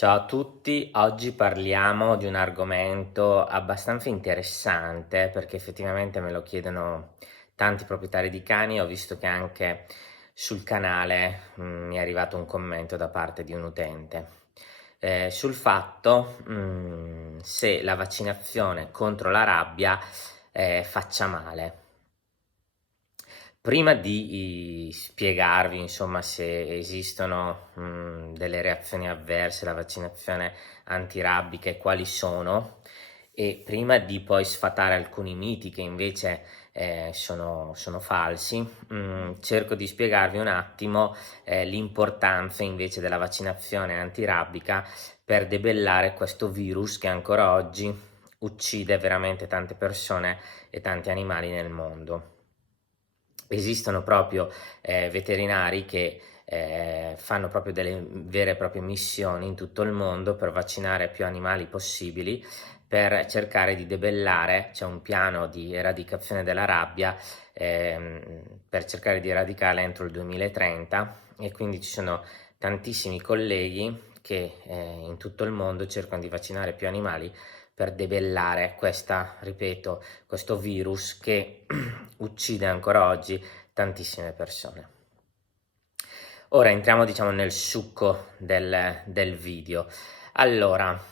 Ciao a tutti, oggi parliamo di un argomento abbastanza interessante perché effettivamente me lo chiedono tanti proprietari di cani. Ho visto che anche sul canale mi è arrivato un commento da parte di un utente sul fatto se la vaccinazione contro la rabbia faccia male. Prima di spiegarvi insomma se esistono, delle reazioni avverse alla vaccinazione antirabbica e quali sono, e prima di poi sfatare alcuni miti che invece, sono falsi, cerco di spiegarvi un attimo, l'importanza invece della vaccinazione antirabbica per debellare questo virus che ancora oggi uccide veramente tante persone e tanti animali nel mondo. Esistono proprio veterinari che fanno proprio delle vere e proprie missioni in tutto il mondo per vaccinare più animali possibili, per cercare di debellare. C'è un piano di eradicazione della rabbia per cercare di eradicarla entro il 2030, e quindi ci sono tantissimi colleghi che in tutto il mondo cercano di vaccinare più animali per debellare questa, ripeto, questo virus che uccide ancora oggi tantissime persone. Ora entriamo diciamo nel succo del video. Allora,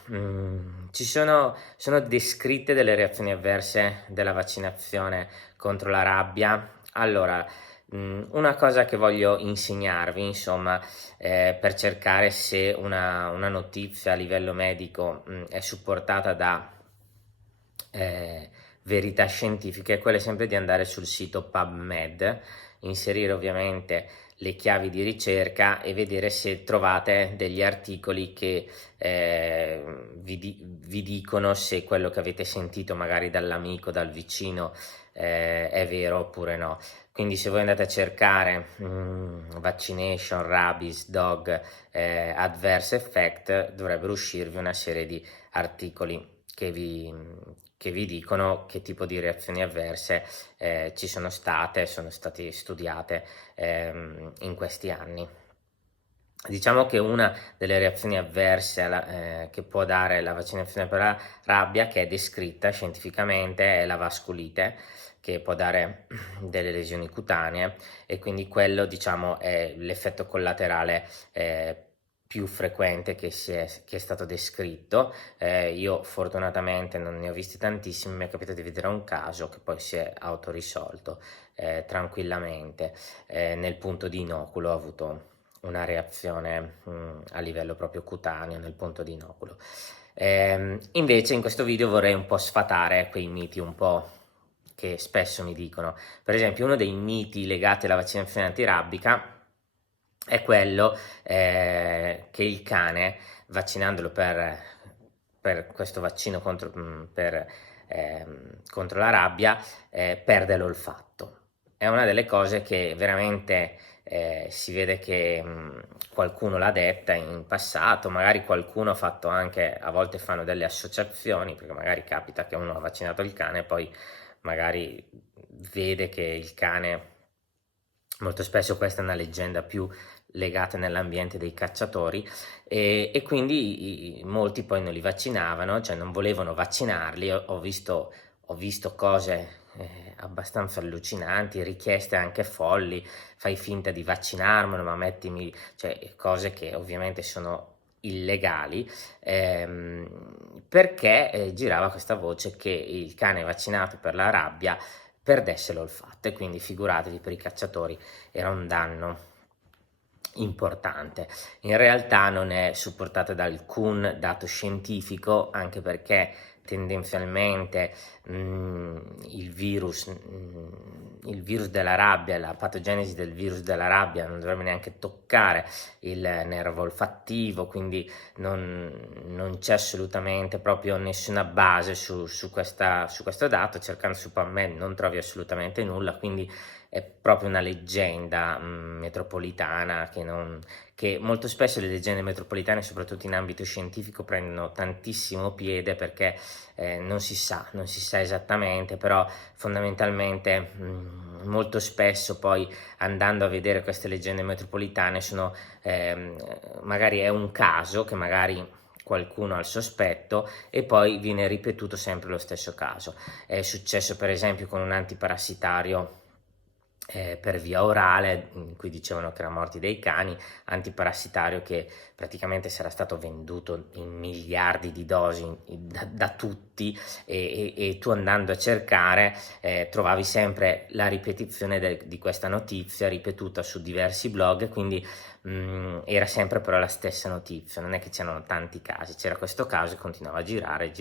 sono descritte delle reazioni avverse della vaccinazione contro la rabbia. Allora, una cosa che voglio insegnarvi, insomma, per cercare se una notizia a livello medico è supportata da verità scientifiche, è quella sempre di andare sul sito PubMed, inserire ovviamente le chiavi di ricerca e vedere se trovate degli articoli che vi dicono se quello che avete sentito magari dall'amico, dal vicino, è vero oppure no. Quindi se voi andate a cercare vaccination, rabies, dog, adverse effect, dovrebbero uscirvi una serie di articoli che vi dicono che tipo di reazioni avverse ci sono state studiate in questi anni. Diciamo che una delle reazioni avverse che può dare la vaccinazione per la rabbia, che è descritta scientificamente, è la vasculite, che può dare delle lesioni cutanee, e quindi quello diciamo è l'effetto collaterale più frequente che è stato descritto. Io fortunatamente non ne ho visti tantissimi, mi è capitato di vedere un caso che poi si è autorisolto tranquillamente. Nel punto di inoculo ho avuto una reazione a livello proprio cutaneo nel punto di inoculo. Invece in questo video vorrei un po' sfatare quei miti un po' che spesso mi dicono. Per esempio, uno dei miti legati alla vaccinazione antirabbica è quello che il cane, vaccinandolo per questo vaccino contro la rabbia, perde l'olfatto. È una delle cose che veramente si vede che qualcuno l'ha detta in passato, magari qualcuno ha fatto anche, a volte fanno delle associazioni, perché magari capita che uno ha vaccinato il cane e poi magari vede che il cane, molto spesso questa è una leggenda più legata nell'ambiente dei cacciatori, e quindi molti poi non li vaccinavano, cioè non volevano vaccinarli. Ho visto cose abbastanza allucinanti, richieste anche folli: fai finta di vaccinarmelo, ma mettimi, cioè cose che ovviamente sono illegali, perché girava questa voce che il cane vaccinato per la rabbia perdesse l'olfatto, e quindi figuratevi, per i cacciatori era un danno importante. In realtà non è supportata da alcun dato scientifico, anche perché tendenzialmente il virus della rabbia, la patogenesi del virus della rabbia non dovrebbe neanche toccare il nervo olfattivo, quindi non c'è assolutamente proprio nessuna base su questo dato. Cercando su PubMed non trovi assolutamente nulla, quindi è proprio una leggenda metropolitana che molto spesso le leggende metropolitane, soprattutto in ambito scientifico, prendono tantissimo piede perché non si sa esattamente, però fondamentalmente molto spesso poi andando a vedere queste leggende metropolitane sono magari è un caso che magari qualcuno ha il sospetto e poi viene ripetuto sempre lo stesso caso. È successo per esempio con un antiparassitario per via orale, in cui dicevano che erano morti dei cani, antiparassitario che praticamente sarà stato venduto in miliardi di dosi da tutti e tu andando a cercare trovavi sempre la ripetizione di questa notizia ripetuta su diversi blog, quindi era sempre però la stessa notizia, non è che c'erano tanti casi, c'era questo caso e continuava a girare.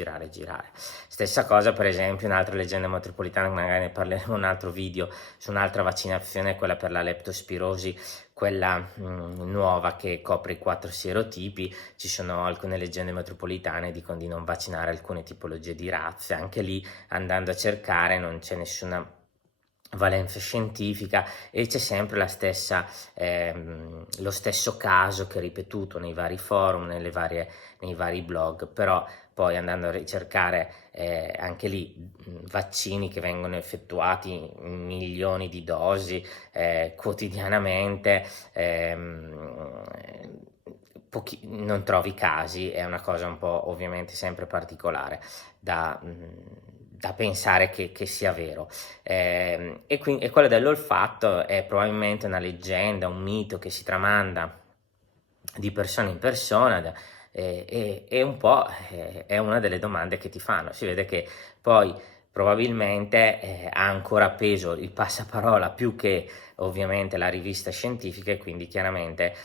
Stessa cosa per esempio un'altra leggenda metropolitana, magari ne parleremo in un altro video, su un'altra vaccinazione, quella per la leptospirosi, quella nuova che copre i 4 sierotipi. Ci sono alcune leggende metropolitane dicono di non vaccinare alcune tipologie di razze, anche lì andando a cercare non c'è nessuna valenza scientifica e c'è sempre lo stesso caso che è ripetuto nei vari forum, nei vari blog, però poi andando a ricercare anche lì vaccini che vengono effettuati in milioni di dosi quotidianamente, non trovi casi, è una cosa un po' ovviamente sempre particolare da pensare che sia vero. E quello dell'olfatto è probabilmente una leggenda, un mito che si tramanda di persona in persona e un po' è una delle domande che ti fanno. Si vede che poi probabilmente ha ancora peso il passaparola più che ovviamente la rivista scientifica e quindi chiaramente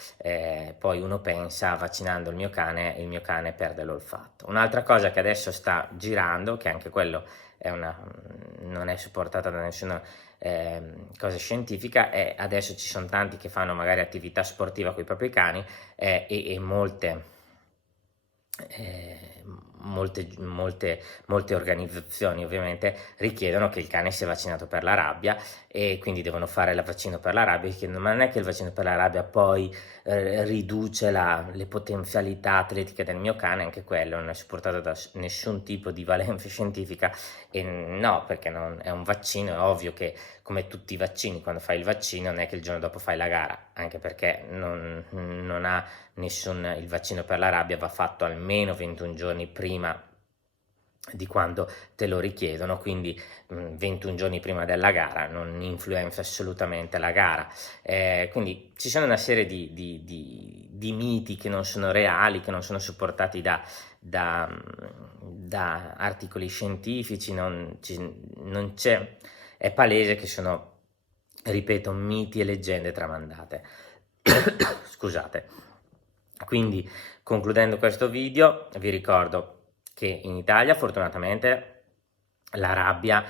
poi uno pensa vaccinando il mio cane perde l'olfatto. Un'altra cosa che adesso sta girando, che anche quello non è supportata da nessuna cosa scientifica, e adesso ci sono tanti che fanno magari attività sportiva con i propri cani e molte organizzazioni ovviamente richiedono che il cane sia vaccinato per la rabbia e quindi devono fare il vaccino per la rabbia, ma non è che il vaccino per la rabbia poi riduce le potenzialità atletiche del mio cane, anche quello non è supportato da nessun tipo di valenza scientifica e no, perché non è un vaccino, è ovvio che come tutti i vaccini, quando fai il vaccino non è che il giorno dopo fai la gara, anche perché non ha il vaccino per la rabbia va fatto almeno 21 giorni prima di quando te lo richiedono, quindi 21 giorni prima della gara non influenza assolutamente la gara, quindi ci sono una serie di miti che non sono reali, che non sono supportati da articoli scientifici, non c'è, è palese che sono, ripeto, miti e leggende tramandate. Scusate. Quindi, concludendo questo video, vi ricordo che in Italia fortunatamente la rabbia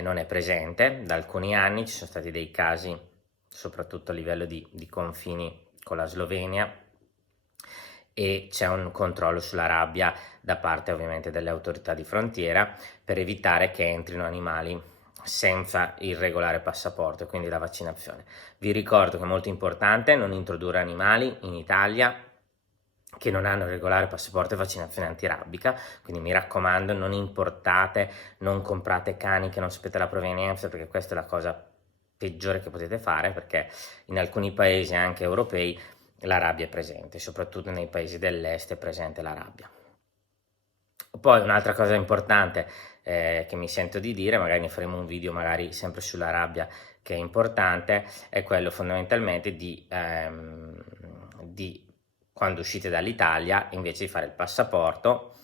non è presente da alcuni anni, ci sono stati dei casi soprattutto a livello di confini con la Slovenia e c'è un controllo sulla rabbia da parte ovviamente delle autorità di frontiera per evitare che entrino animali senza il regolare passaporto e quindi la vaccinazione. Vi ricordo che è molto importante non introdurre animali in Italia che non hanno regolare passaporto e vaccinazione antirabbica, quindi mi raccomando non importate, non comprate cani che non sapete la provenienza, perché questa è la cosa peggiore che potete fare, perché in alcuni paesi anche europei la rabbia è presente, soprattutto nei paesi dell'est è presente la rabbia. Poi un'altra cosa importante che mi sento di dire, magari ne faremo un video magari sempre sulla rabbia che è importante, è quello fondamentalmente di quando uscite dall'Italia invece di fare il passaporto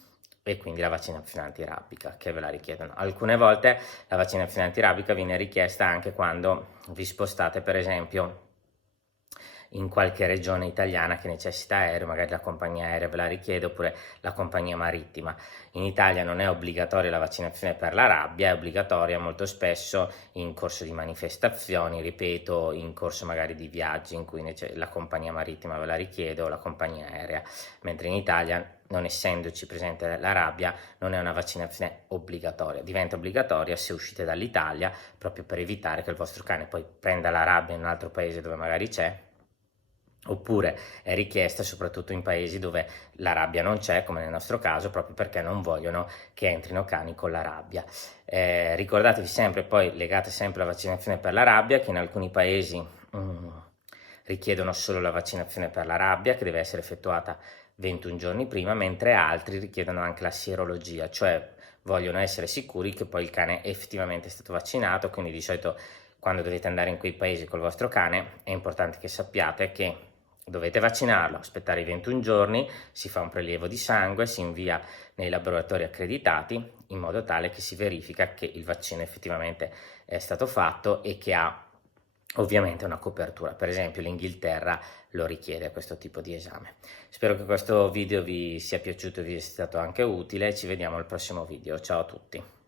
e quindi la vaccinazione antirabbica che ve la richiedono. Alcune volte la vaccinazione antirabbica viene richiesta anche quando vi spostate per esempio in qualche regione italiana che necessita aereo, magari la compagnia aerea ve la richiede oppure la compagnia marittima. In Italia non è obbligatoria la vaccinazione per la rabbia, è obbligatoria molto spesso in corso di manifestazioni, ripeto, in corso magari di viaggi in cui la compagnia marittima ve la richiede o la compagnia aerea, mentre in Italia, non essendoci presente la rabbia, non è una vaccinazione obbligatoria, diventa obbligatoria se uscite dall'Italia proprio per evitare che il vostro cane poi prenda la rabbia in un altro paese dove magari c'è oppure è richiesta soprattutto in paesi dove la rabbia non c'è, come nel nostro caso, proprio perché non vogliono che entrino cani con la rabbia. Ricordatevi sempre, poi legate sempre la vaccinazione per la rabbia, che in alcuni paesi richiedono solo la vaccinazione per la rabbia, che deve essere effettuata 21 giorni prima, mentre altri richiedono anche la sierologia, cioè vogliono essere sicuri che poi il cane effettivamente è stato vaccinato. Quindi di solito quando dovete andare in quei paesi col vostro cane è importante che sappiate che dovete vaccinarlo, aspettare i 21 giorni, si fa un prelievo di sangue, si invia nei laboratori accreditati in modo tale che si verifica che il vaccino effettivamente è stato fatto e che ha ovviamente una copertura. Per esempio l'Inghilterra lo richiede questo tipo di esame. Spero che questo video vi sia piaciuto e vi sia stato anche utile. Ci vediamo al prossimo video. Ciao a tutti.